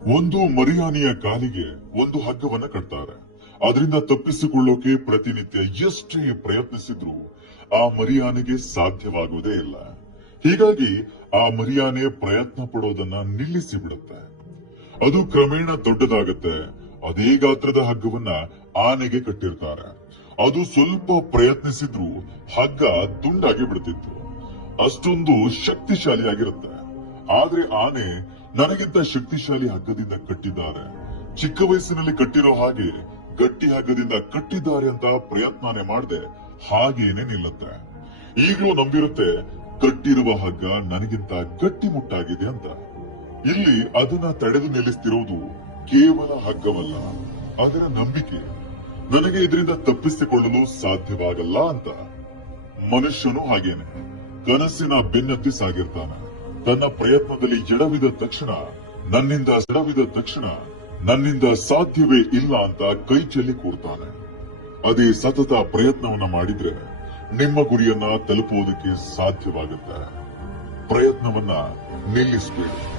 ಒಂದು ಮರಿಯಾನೆಯ ಕಾಲಿಗೆ ಒಂದು ಹಗ್ಗವನ್ನ ಕಟ್ತಾರೆ. ಅದರಿಂದ ತಪ್ಪಿಸಿಕೊಳ್ಳೋಕೆ ಪ್ರತಿನಿತ್ಯ ಎಷ್ಟೇ ಪ್ರಯತ್ನಿಸಿದ್ರೂ ಆ ಮರಿಯಾನೆಗೆ ಸಾಧ್ಯವಾಗುವುದೇ ಇಲ್ಲ. ಹೀಗಾಗಿ ಆ ಮರಿಯಾನೆ ಪ್ರಯತ್ನ ಪಡೋದನ್ನ ನಿಲ್ಲಿಸಿ ಬಿಡುತ್ತೆ. ಅದು ಕ್ರಮೇಣ ದೊಡ್ಡದಾಗತ್ತೆ. ಅದೇ ಗಾತ್ರದ ಹಗ್ಗವನ್ನ ಆನೆಗೆ ಕಟ್ಟಿರ್ತಾರೆ. ಅದು ಸ್ವಲ್ಪ ಪ್ರಯತ್ನಿಸಿದ್ರೂ ಹಗ್ಗ ತುಂಡಾಗಿ ಬಿಡ್ತಿತ್ತು. ಅಷ್ಟೊಂದು ಶಕ್ತಿಶಾಲಿಯಾಗಿರುತ್ತೆ. ಆದ್ರೆ ಆನೆ ನನಗಿಂತ ಶಕ್ತಿಶಾಲಿ ಹಗ್ಗದಿಂದ ಕಟ್ಟಿದ್ದಾರೆ, ಚಿಕ್ಕ ವಯಸ್ಸಿನಲ್ಲಿ ಕಟ್ಟಿರೋ ಹಾಗೆ ಗಟ್ಟಿ ಹಗ್ಗದಿಂದ ಕಟ್ಟಿದ್ದಾರೆ ಅಂತ ಪ್ರಯತ್ನನೇ ಮಾಡದೆ ಹಾಗೇನೆ ನಿಲ್ಲುತ್ತೆ. ಈಗಲೂ ನಂಬಿರುತ್ತೆ ಕಟ್ಟಿರುವ ಹಗ್ಗ ನನಗಿಂತ ಗಟ್ಟಿಮುಟ್ಟಾಗಿದೆ ಅಂತ. ಇಲ್ಲಿ ಅದನ್ನ ತಡೆದು ನಿಲ್ಲಿಸ್ತಿರೋದು ಕೇವಲ ಹಗ್ಗವಲ್ಲ, ಅದರ ನಂಬಿಕೆ. ನನಗೆ ಇದರಿಂದ ತಪ್ಪಿಸಿಕೊಳ್ಳಲು ಸಾಧ್ಯವಾಗಲ್ಲ ಅಂತ. ಮನುಷ್ಯನು ಹಾಗೇನೆ ಕನಸಿನ ಬೆನ್ನತ್ತಿ ಸಾಗಿರ್ತಾನೆ. ತನ್ನ ಪ್ರಯತ್ನದಲ್ಲಿ ಎಡವಿದ ತಕ್ಷಣ ನನ್ನಿಂದ ಸಾಧ್ಯವೇ ಇಲ್ಲ ಅಂತ ಕೈ ಚೆಲ್ಲಿ ಕೂರ್ತಾನೆ. ಅದೇ ಸತತ ಪ್ರಯತ್ನವನ್ನ ಮಾಡಿದ್ರೆ ನಿಮ್ಮ ಗುರಿಯನ್ನ ತಲುಪುವುದಕ್ಕೆ ಸಾಧ್ಯವಾಗುತ್ತೆ. ಪ್ರಯತ್ನವನ್ನ ನಿಲ್ಲಿಸಬೇಡಿ.